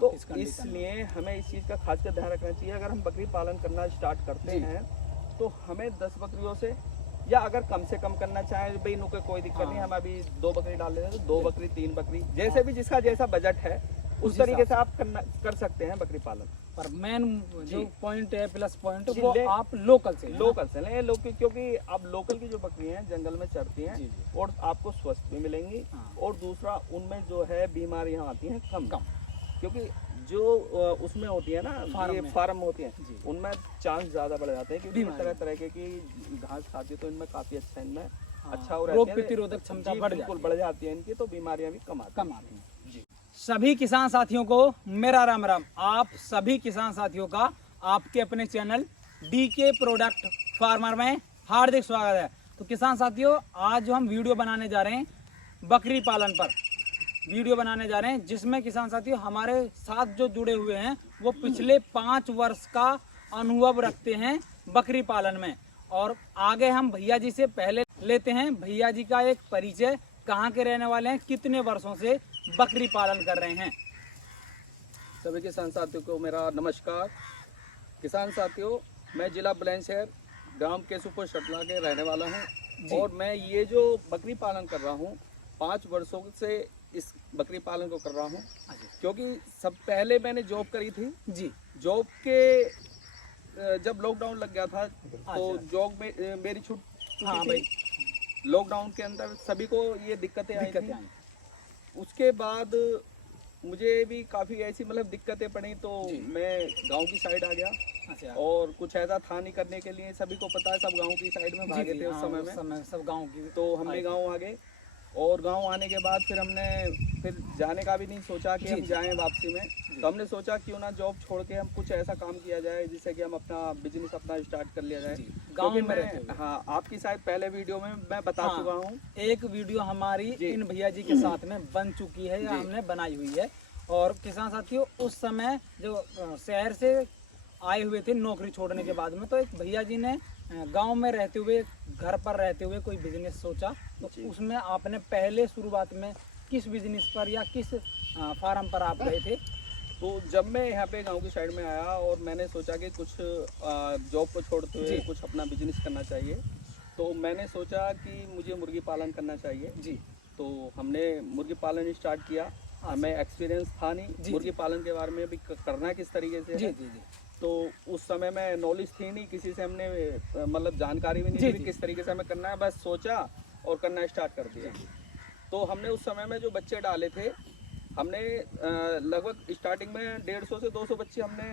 तो इसलिए हमें इस चीज़ का खास कर ध्यान रखना चाहिए। अगर हम बकरी पालन करना स्टार्ट करते हैं तो हमें 10 बकरियों से, या अगर कम से कम करना चाहें भाई नो कोई दिक्कत नहीं, हम अभी 2 बकरी डाल लेते हैं तो 2 बकरी 3 बकरी, जैसे भी जिसका जैसा बजट है उस तरीके से आप कर सकते हैं बकरी पालन। पर मेन जो पॉइंट है, प्लस पॉइंट, वो आप लोकल से लें, क्योंकि अब लोकल की जो बकरी हैं जंगल में चरती हैं और आपको स्वस्थ भी मिलेंगी, और दूसरा उनमें जो है बीमारियां आती हैं कम, क्योंकि जो उसमें होती है ना, ये फार्म होती हैं, उनमें चांस ज़्यादा बढ़ जाते हैं क्योंकि तरह तरह की घास खाती है, तो इनमें काफ़ी अच्छा, इनमें अच्छा हो रोग प्रतिरोधक क्षमता बढ़ जाती है इनकी, तो बीमारियां भी कम आती हैं। जी, सभी किसान साथियों को मेरा राम राम। आप सभी किसान साथियों का आपके अपने चैनल DK प्रोडक्ट फार्मर में हार्दिक स्वागत है। तो किसान साथियों, आज जो हम वीडियो बनाने जा रहे हैं बकरी पालन पर वीडियो बनाने जा रहे हैं, जिसमें किसान साथियों हमारे साथ जो जुड़े हुए हैं वो पिछले 5 वर्ष का अनुभव रखते हैं बकरी पालन में। और आगे हम भैया जी से पहले लेते हैं भैया जी का एक परिचय, कहाँ के रहने वाले हैं, कितने वर्षों से बकरी पालन कर रहे हैं। सभी किसान साथियों को मेरा नमस्कार। किसान साथियों, मैं जिला बुलंदशहर ग्राम केशुपुर शटला के रहने वाला हूं, और मैं ये जो बकरी पालन कर रहा हूं 5 वर्षों से इस बकरी पालन को कर रहा हूं, क्योंकि सब पहले मैंने जॉब करी थी जी। जॉब के जब लॉकडाउन लग गया था तो जॉब में मेरी छुट्टी थी। लॉकडाउन के अंदर सभी को ये दिक्कतें आई थी। उसके बाद मुझे भी काफ़ी ऐसी दिक्कतें पड़ी, तो मैं गांव की साइड आ गया। और कुछ ऐसा था नहीं करने के लिए, सभी को पता है, सब गांव की साइड में भागे थे उस समय में, सब गांव की। तो हम भी गांव आ गए, और गांव आने के बाद फिर हमने जाने का भी नहीं सोचा कि हम जाएं वापसी में। तो हमने सोचा क्यों ना जॉब छोड़ के हम कुछ ऐसा काम किया जाए जिससे कि हम अपना बिजनेस अपना स्टार्ट कर लिया जाए गाँव में रहते हुए। हाँ, आपकी शायद पहले वीडियो में मैं बता चुका हूँ, एक वीडियो हमारी इन भैया जी के साथ में बन चुकी है या हमने बनाई हुई है। और किसान साथियों, उस समय जो शहर से आए हुए थे नौकरी छोड़ने के बाद में, तो एक भैया जी ने गांव में रहते हुए, घर पर रहते हुए कोई बिजनेस सोचा। तो उसमें आपने पहले शुरुआत में किस बिजनेस पर या किस फार्म पर आप गए थे? तो जब मैं यहाँ पे गांव की साइड में आया और मैंने सोचा कि कुछ जॉब को छोड़ते हुए कुछ अपना बिजनेस करना चाहिए, तो मैंने सोचा कि मुझे मुर्गी पालन करना चाहिए जी। तो हमने मुर्गी पालन स्टार्ट किया। हमें एक्सपीरियंस था नहीं मुर्गी पालन के बारे में भी करना किस तरीके से है। तो उस समय में नॉलेज थी नहीं, किसी से हमने जानकारी भी नहीं थी किस तरीके से हमें करना है, बस सोचा और करना स्टार्ट कर दिया। तो हमने उस समय में जो बच्चे डाले थे, हमने लगभग स्टार्टिंग में 150 से 200 बच्चे हमने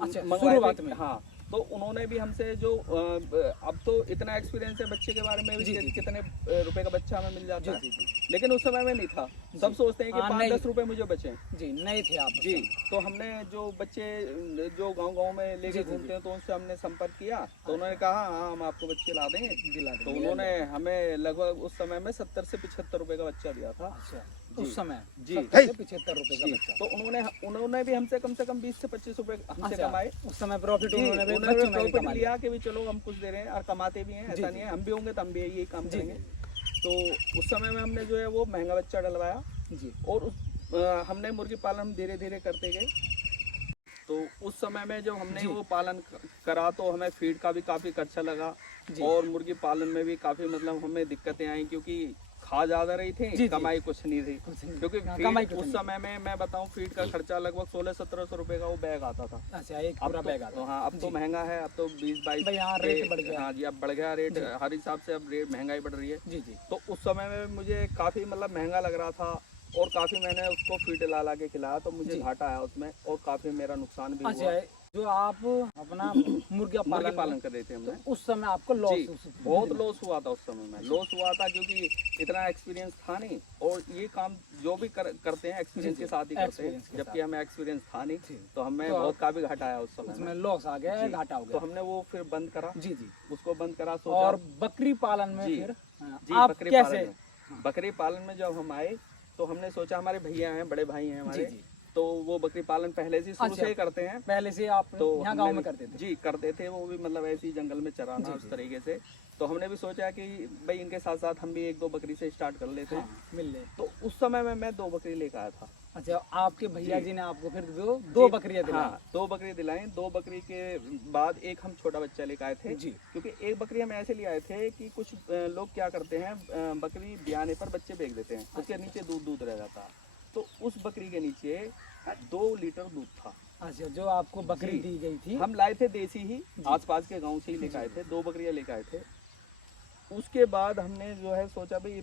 मंगवाए थे। हाँ, तो उन्होंने भी हमसे जो अब तो इतना एक्सपीरियंस है बच्चे के बारे में भी, कितने रुपए का बच्चा हमें मिल जाता है, लेकिन उस समय में नहीं था। सब सोचते हैं कि 5-10 रुपए मुझे बचे जी, नहीं थे आप जी। तो हमने जो बच्चे जो गांव में लेके घूमते हैं, तो उनसे हमने संपर्क किया, तो उन्होंने कहा हाँ हम आपको बच्चे ला देंगे। तो उन्होंने हमें लगभग उस समय में 70 से 75 रुपए का बच्चा दिया था उस समय जी, 75 रुपए का बच्चा। तो उन्होंने भी हमसे कम 20 से 25 रुपए हमसे कमाए। उस समय प्रॉफिट उन्होंने प्रॉफिट लिया कि भी चलो हम कुछ दे रहे हैं और कमाते भी हैं, ऐसा नहीं है, हम भी होंगे तो हम भी यही काम करेंगे। तो उस समय में हमने जो है वो महंगा बच्चा डलवाया जी, और हमने मुर्गी पालन धीरे धीरे करते गए। तो उस समय में जब हमने वो पालन करा तो हमें फीड का भी काफ़ी खर्चा लगा, और मुर्गी पालन में भी काफ़ी हमें दिक्कतें आई, क्योंकि खा ज़्यादा रही थी, कमाई कुछ नहीं थी। क्योंकि फीड उस समय में मैं बताऊं, फीड का खर्चा लगभग 1600-1700 रुपए का वो बैग आता था। अच्छा, एक पूरा बैग आता। हाँ, अब तो महंगा है, अब तो 20-22 रेट बढ़ गया। हाँ जी, अब बढ़ गया रेट, हर हिसाब से अब रेट महंगाई बढ़ रही है जी। तो उस समय में मुझे काफ़ी महंगा लग रहा था, और काफ़ी मैंने उसको फीड ला के खिलाया, तो मुझे घाटा आया उसमें, और काफ़ी मेरा नुकसान भी हुआ। जो आप अपना मुर्गी पालन कर रहे थे हमने, तो उस समय आपको लॉस, बहुत लॉस हुआ था। उस समय में लॉस हुआ था क्योंकि इतना एक्सपीरियंस था नहीं, और ये काम जो भी करते हैं एक्सपीरियंस के साथ ही करते हैं, जबकि हमें एक्सपीरियंस था नहीं, तो हमें बहुत काफी घाटा आया उस समय में, लॉस आ गया, घाटा हो गया। तो हमने वो फिर बंद करा जी, उसको बंद करा। और बकरी पालन में फिर बकरी पालन में जब हम आए, तो हमने सोचा, हमारे भैया हैं, बड़े भाई हैं हमारे, तो वो बकरी पालन पहले से शुरू अच्छा। से ही करते हैं। पहले से आप तो यहाँ गांव हमने में करते थे? जी करते थे, वो भी मतलब ऐसे ही जंगल में चराना उस तरीके से। तो हमने भी सोचा कि भाई इनके साथ साथ हम भी 1-2 बकरी से स्टार्ट कर लेते हैं। हाँ, मिल ले। तो उस समय में मैं 2 बकरी लेकर आया था। अच्छा, आपके भैया जी। जी ने आपको फिर दो जी, बकरियां दिलाई? हाँ 2 बकरी दिलाई। 2 बकरी के बाद एक हम छोटा बच्चा लेकर आए थे जी। क्योंकि एक बकरी हम ऐसे ले आए थे कि कुछ लोग क्या करते हैं, बकरी ब्याने पर बच्चे बेच देते हैं, उसके नीचे दूध रह जाता है। तो उस बकरी के नीचे 2 लीटर दूध था। अच्छा, जो आपको बकरी जी। दी गई थी? हम लाए थे देसी ही, आसपास के गांव से ही लेकर आए थे। 2 बकरियां लेकर आए थे। उसके बाद हमने जो है सोचा भाई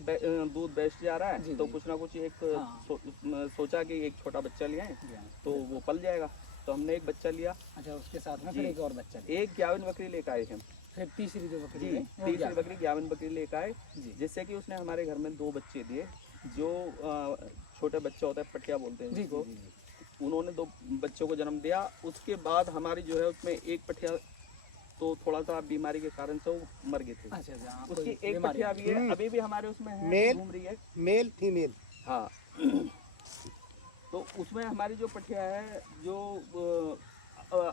दूध बेच जा रहा है तो कुछ ना कुछ एक हाँ। सोचा कि एक छोटा बच्चा ले आए तो वो पल जाएगा। तो हमने एक बच्चा लिया। अच्छा, उसके साथ में जी। फिर एक और बच्चा लिया। एक 11 बकरी लेकर आए हम। फिर तीसरी जो बकरी जी है, वो तीसरी 11। बकरी 11 बकरी लेकर आए, जी। जिससे कि उसने हमारे घर में 2 बच्चे दिए। जो छोटे बच्चा होता है, पटिया बोलते हैं जी, जिसको, जी, जी। उन्होंने 2 बच्चों को जन्म दिया। उसके बाद हमारी जो है उसमें एक पटिया तो थोड़ा सा बीमारी के कारण से वो मर गई थी। अच्छा, अच्छा, हाँ, उसकी कोई एक बीमारी पटिया भी है, अभी भी हमारे उसमें है, मेल? घूम रही है। Male female? हाँ तो उसमें हमारी जो पटिया है जो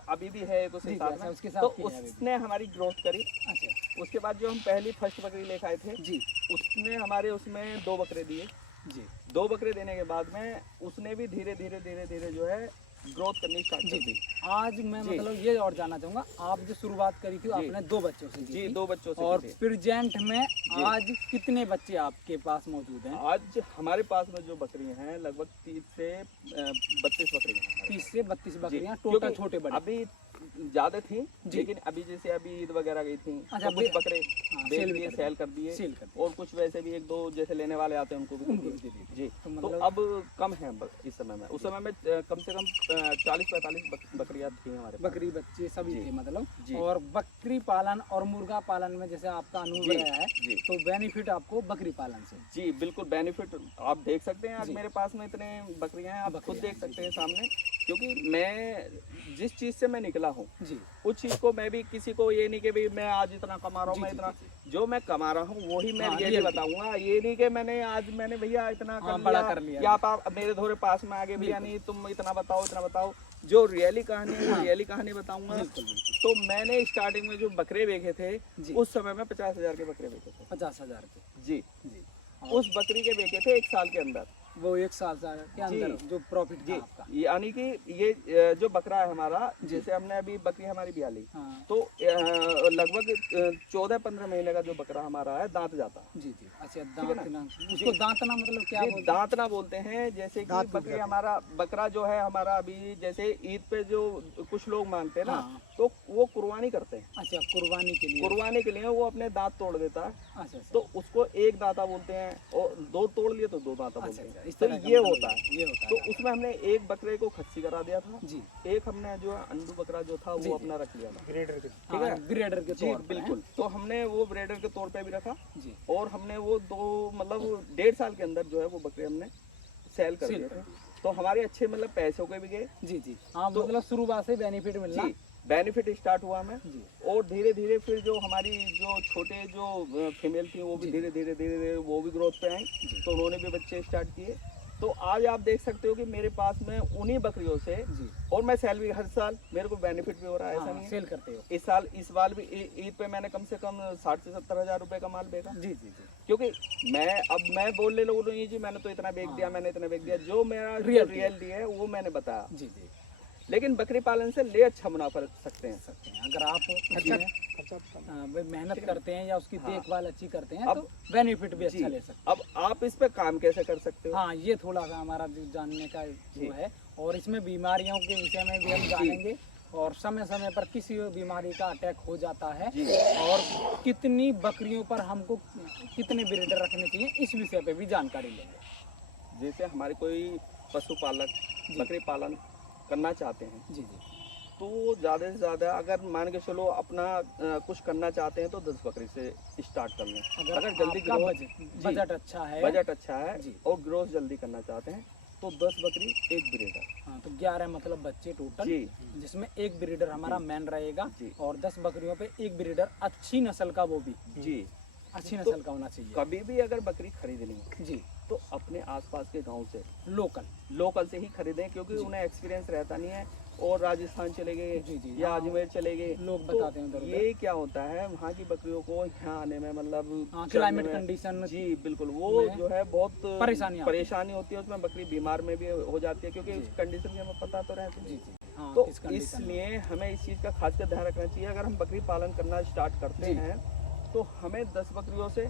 अभी भी है एक उसके जी, साथ अच्छा, में, उसके साथ तो की है अभी भी। उसने हमारी ग्रोथ करी। अच्छा, उसके बाद जो हम पहली फर्स्ट बकरी लेकर आए थे, जी, उसने हमारे उसमें 2 बकरे दिए। जी, 2 बकरे देने के बाद में उसने भी धीरे धीरे जो है ग्रोथ करनी स्टार्ट जी, कर दी। आज मैं जी। मतलब ये और जानना चाहूंगा, आप जो शुरुआत करी थी आपने 2 बच्चों से की जी थी, 2 बच्चों से और की थी। प्रेजेंट में आज कितने बच्चे आपके पास मौजूद हैं? आज हमारे पास में जो बकरियां हैं लगभग 30 से 32 बकरियां हैं हमारे 30 से 32 पास। जी, बकरियां टोटल, क्योंकि छोटे बड़े? अभी ज्यादा थी, जी। लेकिन अभी जैसे अभी ईद वगैरह गई थी अच्छा, तो कुछ बकरे हाँ, बेच सेल भी दिए, कर सेल कर दिए, सेल कर दिए। और कुछ वैसे भी 1-2 जैसे लेने वाले आते हैं उनको भी उनको दे भी दिए। दे दिए। जी तो तो मतलब अब कम है इस समय में। उस समय में कम से कम 40-45 बकरियां थी हमारे पास। बकरी बच्चे सभी जी। थे मतलब। जी। और बकरी पालन और मुर्गा पालन में जैसे आपका अनुभव जी, रहा है, जी। तो बेनिफिट आपको बकरी पालन से? जी बिल्कुल बेनिफिट आप देख सकते हैं। आज जी। मेरे पास में इतने बकरियां हैं, आप खुद बकरियां देख हैं, सकते हैं सामने। क्योंकि मैं जिस चीज़ से मैं निकला हूँ जी, उस चीज़ को मैं भी किसी को ये नहीं कि भाई मैं आज इतना कमा रहा हूँ, जी, मैं जी, इतना जी, जो मैं कमा रहा हूँ वही मैं हाँ, रियली रियल बताऊंगा। ये नहीं कि मैंने भैया इतना हाँ, कर बड़ा लिया कर लिया। या आप मेरे थोड़े पास में आगे भैया नहीं तुम इतना बताओ। जो रियली कहानी है वो हाँ। रियली कहानी बताऊंगा। बिल्कुल, बिल्कुल। तो मैंने स्टार्टिंग में जो बकरे बेचे थे जी। उस समय में 50,000 के बकरे बेचे थे। 50,000 के? जी जी। उस बकरी के बेचे थे 1 साल के अंदर। वो 1 साल के अंदर जी। जो प्रॉफिट था जी आपका? यानी कि ये जो बकरा है हमारा, जैसे हमने अभी बकरी हमारी ब्याह ली, हाँ, तो लगभग 14-15 महीने का जो बकरा हमारा है दांत जाता है। जी, जी। अच्छा, है दांतना, ना? उसको दांतना मतलब क्या जी बोलते हैं? दांतना बोलते हैं। जैसे कि दांत टूट बकरी जाते हैं। हमारा बकरा जो है हमारा अभी जैसे ईद पे जो कुछ लोग मांगते हैं ना, हाँ। तो वो कुर्बानी करते हैं। अच्छा, कुर्बानी के लिए? कुर्बानी के लिए वो अपने दांत तोड़ देता है, अच्छा, अच्छा, तो उसको एक दांता बोलते हैं, और 2 तोड़ लिए तो 2 दांता अच्छा, बोलते अच्छा, हैं। इस तो तरह का ये मतलब होता है। ये होता तो है। उसमें हमने एक बकरे को खस्सी करा दिया था, जी, एक हमने जो अंडू बकरा जो था जी, वो जी। अपना रख लिया था। ग्रेडर के? ठीक है? हाँ, ब्रीडर के जी तौर पर, हैं? बिल्कुल। तो हमने वो ब्रेडर के तौर पे भी रखा, जी, और हमने वो 1.5 साल के अंदर जो है वो बकरे हमने सेल कर सेल दिए कर थे। तो हमारे अच्छे मतलब पैसों के भी गए। जी, जी। हाँ, तो- मतलब शुरुआत से बेनिफिट मिलना। जी बेनिफिट स्टार्ट हुआ हमें, जी, और धीरे धीरे फिर जो हमारी जो छोटे जो फीमेल थी वो भी जी। धीरे धीरे वो भी ग्रोथ पे आई, तो उन्होंने भी बच्चे स्टार्ट किए। तो आज आप देख सकते हो कि मेरे पास में उन्हीं बकरियों से, जी, और मैं सेल भी हर साल मेरे को बेनिफिट भी हो रहा है, ऐसा हाँ, नहीं है। सेल करते हो? इस बार भी ईद पे मैंने कम से कम 60 से 70 हज़ार रुपए का माल बेचा। जी, जी, जी। क्योंकि मैं बोलने लोगों ने जी मैंने तो इतना बेच दिया, हाँ। मैंने इतना बेच दिया, जो मेरा Reality है वो मैंने बताया। जी, जी, लेकिन बकरी पालन से ले अच्छा मुनाफा रख सकते हैं। सकते हैं अगर आप अच्छा, उसमें, अच्छा, अच्छा। भाई मेहनत करते हैं या उसकी हाँ। देखभाल अच्छी करते हैं, अब- तो बेनिफिट भी जी। अच्छा ले सकते अब आप इस पे काम कैसे कर सकते हैं। हो? हाँ, ये थोड़ा सा हमारा जो जानने का जी। जो है, और इसमें बीमारियों के विषय में भी हम जानेंगे, और समय समय पर किसी बीमारी का अटैक हो जाता है, जी। और कितनी बकरियों पर हमको कितने ब्रीडर रखने चाहिए, इस विषय पे भी जानकारी लेंगे। जैसे हमारे कोई पशुपालक बकरी पालन करना चाहते हैं, जी, जी, तो ज़्यादा से ज़्यादा अगर मान के चलो अपना कुछ करना चाहते हैं तो 10 बकरी से स्टार्ट कर लें। अगर जल्दी आपका ग्रोथ बजट अच्छा है, बजट अच्छा है जी। और ग्रोथ जल्दी करना चाहते हैं तो 10 बकरी एक ब्रीडर। हाँ, तो 11 मतलब बच्चे टोटल, जी जिसमें एक ब्रीडर हमारा मेन रहेगा, जी। और 10 बकरियों पे एक ब्रीडर अच्छी नस्ल का, वो भी जी अच्छी नस्ल का होना चाहिए। कभी भी अगर बकरी खरीदनी है जी, तो अपने आसपास के गांव से लोकल से ही खरीदें, क्योंकि उन्हें एक्सपीरियंस रहता नहीं है और राजस्थान चले गए जी जी या अजमेर चले गए, लोग तो बताते हैं उधर ये क्या होता है वहाँ की बकरियों को यहाँ आने में मतलब क्लाइमेट चलने में- कंडीशन जी बिल्कुल, वो जो है बहुत परेशानी होती है, उसमें बकरी बीमार में भी हो जाती है, क्योंकि जी। उस कंडीशन की हमें पता तो रहती जी है। जी हाँ, तो किस कंडीशन में। इसलिए हमें इस चीज़ का खास कर ध्यान रखना चाहिए। अगर हम बकरी पालन करना स्टार्ट करते जी। हैं तो हमें 10 बकरियों से,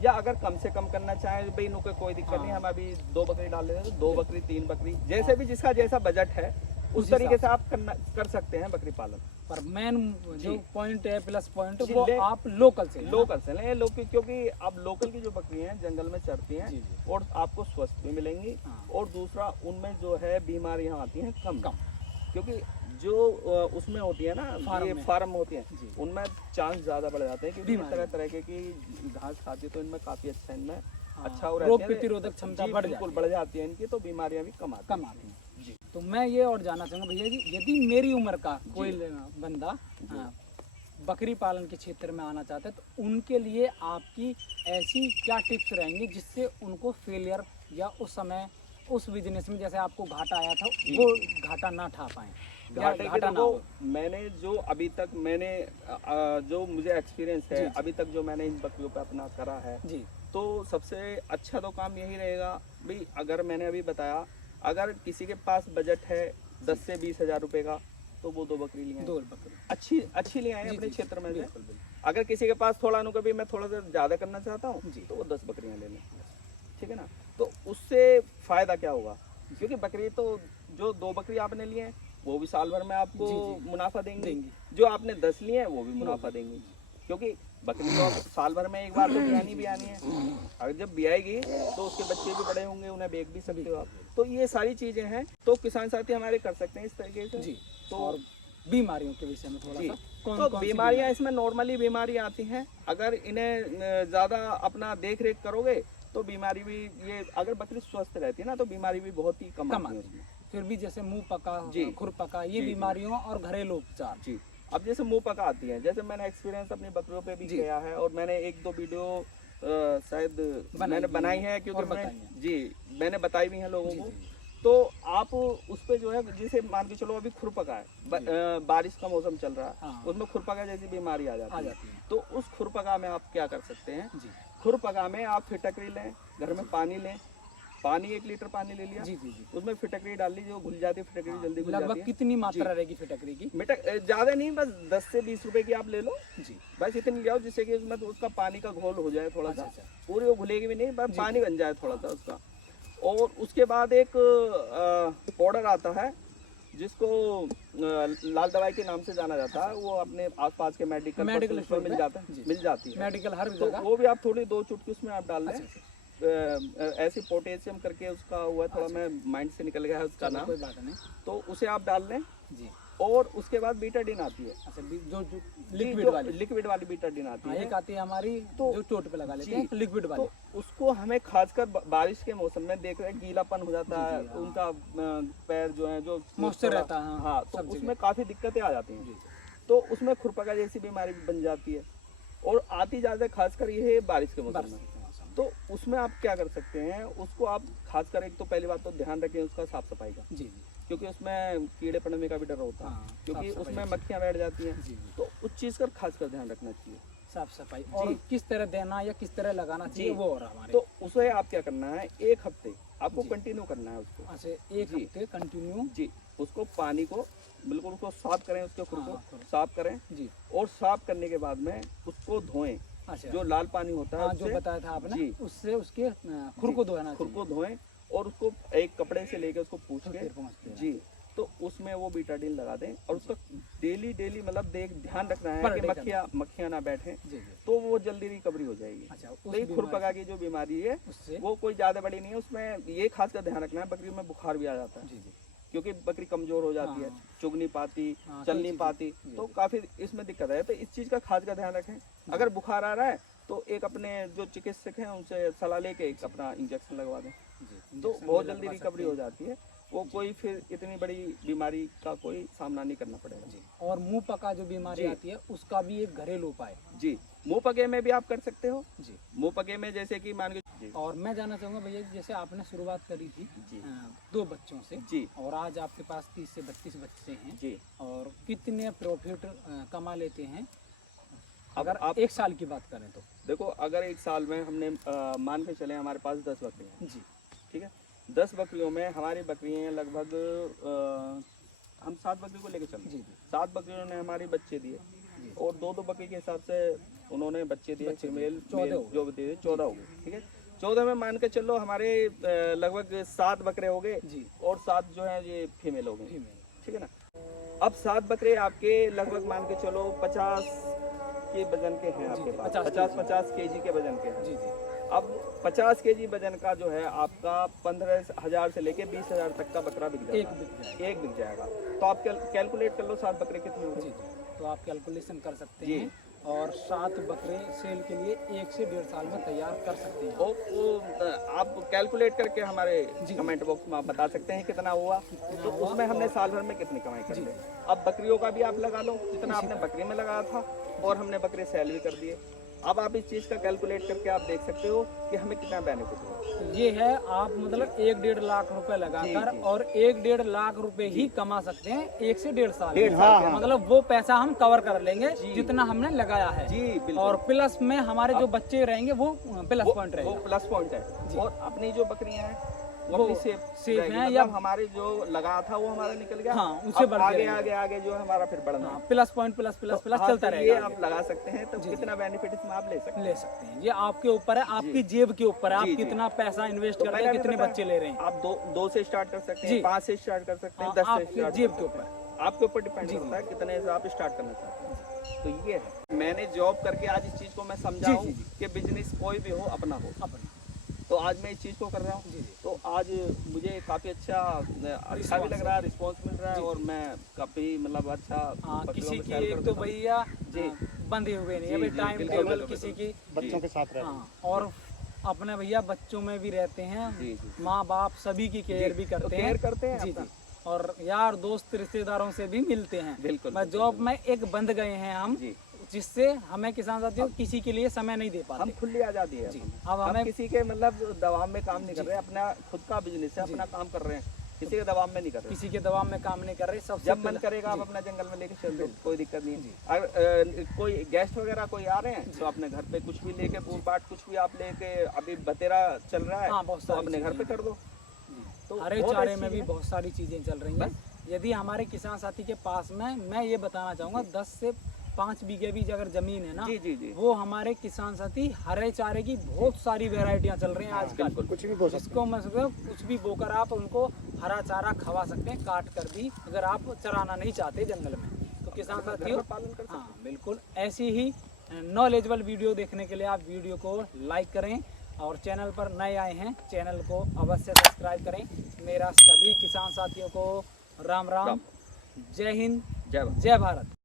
या अगर कम से कम करना चाहें भाई नो कोई दिक्कत हाँ। नहीं, हम अभी 2 बकरी डाल लेते हैं तो 2 बकरी 3 बकरी, जैसे भी जिसका जैसा बजट है उस उस तरीके हिसाब से आप कर सकते हैं बकरी पालन। पर मेन जो जी। पॉइंट है, प्लस पॉइंट, जी, वो आप लोकल से लेना। लोकल से लें, क्योंकि अब लोकल की जो बकरी हैं जंगल में चरती हैं जी जी और आपको स्वस्थ भी मिलेंगी, हाँ। और दूसरा उनमें जो है बीमारियां आती हैं कम, क्योंकि जो उसमें होती है ना, ये फार्म होती हैं, उनमें चांस ज़्यादा बढ़ जाते हैं, क्योंकि तरह तरह की घास खाती है, तो इनमें काफ़ी अच्छा, इनमें अच्छा हो रोग प्रतिरोधक क्षमता बढ़ जाती है इनकी, तो बीमारियां भी कम आती हैं। जी, तो मैं ये और जानना चाहूँगा भैया जी, यदि मेरी उम्र का कोई बंदा बकरी पालन के क्षेत्र में आना चाहता है, तो उनके लिए आपकी ऐसी क्या टिप्स रहेंगी जिससे उनको फेलियर या उस समय उस बिजनेस में जैसे आपको घाटा आया था वो घाटा ना ठा पाए? घाटा ना हो। मैंने जो अभी तक जो मुझे एक्सपीरियंस है अभी तक जो मैंने इन बकरियों पे अपना करा है जी, तो सबसे अच्छा तो काम यही रहेगा भाई, अगर मैंने अभी बताया, अगर किसी के पास बजट है 10 से 20 हजार रुपए का, तो वो 2 बकरी लिए 2 बकरी अच्छी ले आए अपने क्षेत्र में से। बिल्कुल बिल्कुल। अगर किसी के पास थोड़ा कभी मैं थोड़ा सा ज्यादा करना चाहता हूँ तो वो 10 बकरियां ले लें, ठीक है ना। तो उससे फायदा क्या होगा, क्योंकि बकरी तो जो 2 बकरी आपने लिए हैं वो भी साल भर में आपको मुनाफा देंगे, जो आपने 10 लिए हैं वो भी मुनाफा देंगे, क्योंकि बकरी तो साल भर में एक बार तो भी आनी है। अगर जब बियाएगी तो उसके बच्चे भी बड़े होंगे, उन्हें बेच भी सकते हो आप। तो ये सारी चीजें हैं, तो किसान साथी हमारे कर सकते हैं इस तरीके से। जी, तो और बीमारियों के विषय में थोड़ा सा तो बीमारियां इसमें नॉर्मली बीमारियां आती हैं, अगर इन्हें ज्यादा अपना देख रेख करोगे तो बीमारी भी, ये अगर बकरी स्वस्थ रहती है ना तो बीमारी भी बहुत ही कम आती है उसमें। फिर भी जैसे मुंह पका, खुर पका, ये बीमारियों और घरेलू उपचार। जी, अब जैसे मुंह पका आती है, जैसे मैंने एक्सपीरियंस अपनी बकरियों पे भी किया है, और मैंने 1-2 वीडियो शायद मैंने बनाई है, क्योंकि मैंने बताई भी है लोगों को। तो आप उस पे जो है, जैसे मान के चलो अभी खुरपका है, बारिश का मौसम चल रहा है, उसमें खुरपका जैसी बीमारी आ जाती है। तो उस खुरपका में आप क्या कर सकते हैं, खुरपका में आप फिटकरी लें, घर में पानी लें, 1 लीटर पानी ले लिया, उसमें फिटकरी डाल ली, जो घुल जाती है फिटकरी जल्दी घुल जाती है। लगभग कितनी मात्रा रहेगी फिटकरी की? ज्यादा नहीं, बस 10 से 20 रुपए की आप ले लो जी, बस इतनी ले आओ जिससे कि उसमें उसका पानी का घोल हो जाए थोड़ा सा, पूरी वो घुलेगी भी नहीं, बस पानी बन जाए थोड़ा सा उसका। और उसके बाद एक पाउडर आता है जिसको लाल दवाई के नाम से जाना जाता है, वो अपने आसपास के मेडिकल स्टोर मिल जाती है मेडिकल हर तो वो भी आप थोड़ी 2 चुटकी उसमें आप डाल लें। ऐसी पोटेशियम करके उसका हुआ, थोड़ा मैं माइंड से निकल गया है उसका नाम, कोई बात नहीं, तो उसे आप डाल लें जी। और उसके बाद बीटाडीन आती है, अच्छा, जो लिक्विड वाली बीटाडीन आती है, एक आती है हमारी तो जो चोट पे लगा लेते हैं लिक्विड वाली। तो उसको हमें खासकर बारिश के मौसम में देख रहे हैं गीलापन हो जाता है, उनका पैर जो है जो मॉइस्चर रहता है, हाँ, तो उसमें काफी दिक्कतें आ जाती हैं, तो उसमें खुरपका जैसी बीमारी बन जाती है, और आती ज्यादा खासकर ये है बारिश के मौसम में। तो उसमें आप क्या कर सकते हैं, उसको आप खासकर एक तो पहली बात तो ध्यान रखें उसका साफ सफाई का, क्योंकि उसमें कीड़े पड़ने का भी डर होता है, क्योंकि उसमें मक्खियां बैठ जाती हैं, तो उस चीज का खासकर ध्यान रखना चाहिए, साफ सफाई, और किस तरह देना या किस तरह लगाना चाहिए वो और हमारे। तो उसे आप क्या करना है, 1 हफ्ते आपको कंटिन्यू करना है उसको। अच्छा, 1 हफ्ते कंटिन्यू जी, उसको पानी को बिल्कुल उसको साफ करें, उसके खुर को साफ करें जी, और साफ करने के बाद में उसको धोएं। अच्छा, जो लाल पानी होता है जो बताया था आपने, उससे उसके खुर को धोना, खुर को धोएं, और उसको एक कपड़े से लेके उसको पूछ के जी, तो उसमें वो बीटाडीन लगा दें, और उसका डेली मतलब ध्यान रखना है कि मक्खियां ना बैठे, तो वो जल्दी रिकवरी हो जाएगी। अच्छा, तो खुरपका की जो बीमारी है वो कोई ज्यादा बड़ी नहीं है, उसमें ये खास कर ध्यान रखना है, बकरी में बुखार भी आ जाता है, क्योंकि बकरी कमजोर हो जाती है, चुग नहीं पाती, चल नहीं पाती, तो काफी इसमें दिक्कत है। तो इस चीज का खास का ध्यान रखें। अगर बुखार आ रहा है तो एक अपने जो चिकित्सक हैं उनसे सलाह लेके एक अपना इंजेक्शन लगवा दें, तो बहुत जल्दी रिकवरी हो जाती है, वो कोई फिर इतनी बड़ी बीमारी का कोई सामना नहीं करना पड़ेगा जी। और मुंह पका जो बीमारी आती है उसका भी एक घरेलू उपाय जी, मुंह पके में भी आप कर सकते हो जी। मुंह पके में जैसे कि मान के जी। और मैं जानना चाहूँगा भैया जैसे आपने शुरुआत करी थी जी। 2 बच्चों से जी। और आज आपके पास 30 से 32 बच्चे हैं जी। और कितने प्रॉफिट कमा लेते हैं अब अगर आप एक साल की बात करें तो? देखो, अगर एक साल में हमने मान के चले हमारे पास 10 बकरियाँ हैं, जी ठीक है। 10 बकरियों में हमारी बकरियाँ लगभग हम 7 बकरी को लेके चलते जी हैं। जी 7 बकरियों ने हमारी बच्चे दिए जी। और 2-2 बकरी के हिसाब से उन्होंने बच्चे दिए, बच्चे फीमेल 14 हो गए। जो भी दिए 14 हो गए, ठीक है। 14 में मान के चलो हमारे लगभग 7 बकरे हो गए जी और 7 जो है ये फीमेल हो गए, फीमेल। ठीक है ना। अब 7 बकरे आपके लगभग मान के चलो 50 के वजन के हैं जी, आपके पास, 50 50 केजी के वजन के हैं। जी जी अब 50 केजी वजन का जो है आपका 15,000 से लेके 20,000 तक का बकरा बिक एक जाएगा, बिक जाएगा। एक बिक जाएगा। तो आप कैलकुलेट कर लो 7 बकरे कितने जी होंगे। जी तो आप कैलकुलेशन कर सकते जी। हैं और 7 बकरे सेल के लिए 1 से 1.5 साल में तैयार कर सकते हैं। और वो आप कैलकुलेट करके हमारे जी। कमेंट बॉक्स में आप बता सकते हैं कितना हुआ, तो हुआ उसमें हमने साल भर में कितनी कमाई कर जी। ली। अब बकरियों का भी आप लगा लो जितना आपने बकरी में लगाया था और हमने बकरे सेल भी कर दिए। अब आप इस चीज़ का कैलकुलेट करके आप देख सकते हो कि हमें कितना बेनिफिट हुआ। ये है आप मतलब 1-1.5 लाख रुपए लगाकर जी, जी। और 1-1.5 लाख रुपए ही कमा सकते हैं 1 से 1.5 साल में। 1.5 साल के अंदर। मतलब वो पैसा हम कवर कर लेंगे जी। जितना हमने लगाया है। जी बिल्कुल। और प्लस में हमारे जो बच्चे रहेंगे वो प्लस पॉइंट वो रहेगा। प्लस पॉइंट है। जी। और अपनी जो बकरियां हैं वो वो अपनी सेफ रहेगी। हैं मतलब या हमारे जो लगा था वो हमारा निकल गया। हाँ, उससे अब बढ़ के आगे रहेगा। आगे आगे जो है हमारा फिर बढ़ना है। हाँ, plus point plus plus plus हाँ, चलता तो ये रहेगा। आप लगा सकते हैं, तो जी, कितना बेनिफिट इसमें आप ले सकते हैं। ले सकते हैं। ये आपके ऊपर है, आपकी जेब के ऊपर है, आप जी, जी। कितना पैसा इन्वेस्ट तो करते मैंने हैं, अभी कितने बताया, बच्चे ले रहे हैं। आप दो से स्टार्ट कर सकते जी। हैं, 5 से स्टार्ट कर सकते हैं, हाँ, 10 से आपकी स्टार्ट जेब कर के सकते ऊपर। हैं। आपके ऊपर डिपेंड जी, करता है कितने से आप स्टार्ट करना चाहते हैं। तो ये है, मैंने जॉब करके आज इस चीज़ को मैं समझाऊं जी, जी। कि बिजनेस कोई भी हो अपना हो, अपना तो आज मैं इस चीज़ को कर रहा हूँ। जी जी तो आज मुझे काफ़ी अच्छा भी लग रहा है, रिस्पॉन्स मिल रहा है जी। और मैं काफ़ी मतलब अच्छा हाँ, बकरियों किसी को की सेल कर एक तो देता हूँ। भैया जी। बंधे हुए नहीं जी, है जी, टाइम बिल्कुल, टेबल बिल्कुल, किसी की। बच्चों के साथ रहते हैं। हाँ, और अपने भैया बच्चों में भी रहते हैं, जी, जी। माँ बाप सभी की केयर भी तो करते हैं। केयर करते हैं जी अपना। जी और यार दोस्त रिश्तेदारों से भी मिलते हैं। बिल्कुल, बस बिल्कुल, जॉब में एक बंद गए हैं हम, जी। जिससे हमें किसान साथियों किसी के लिए समय नहीं दे हम पाते। खुली आज़ादी है। जी। अब अब हम हमें किसी के मतलब दबाव में काम नहीं कर रहे हैं, अपना खुद का बिजनेस है, जी। अपना काम कर रहे हैं, किसी के दबाव में नहीं कर रहे। किसी के दबाव में काम नहीं कर रहे। सबसे जब मन पहले- करेगा आप जी। अपना जंगल में लेके चल दो, कोई दिक्कत नहीं जी। है। अगर कोई गेस्ट वगैरह कोई आ रहे हैं तो अपने घर पे कुछ भी लेके पूर पाट कुछ भी आप लेके, अभी बतेरा चल रहा है हाँ, बहुत तो सारी अपने घर पे चीजें कर दो। तो हरे बहुत चारे अच्छी में भी है। बहुत सारी चीजें चल रही हैं। यदि हमारे किसान साथी के पास में, मैं ये बताना चाहूँगा 10 से 5 बीघे भी अगर जमीन है ना, जी जी जी वो हमारे किसान साथी हरे चारे की बहुत सारी वेराइटियां चल रही हैं आजकल। बिल्कुल। कुछ भी बो सकते जिसको मतलब कुछ भी बोकर आप उनको हरा चारा खवा सकते हैं, काट कर भी, अगर आप चराना नहीं चाहते जंगल में तो किसान घर साथियों। में पालन कर सकते हाँ बिल्कुल, ऐसी ही नॉलेजेबल वीडियो देखने के लिए आप वीडियो को लाइक करें और चैनल पर नए आए हैं चैनल को अवश्य सब्सक्राइब करें। मेरा सभी किसान साथियों को राम राम, राम। जय हिंद, जय भारत। जय भारत।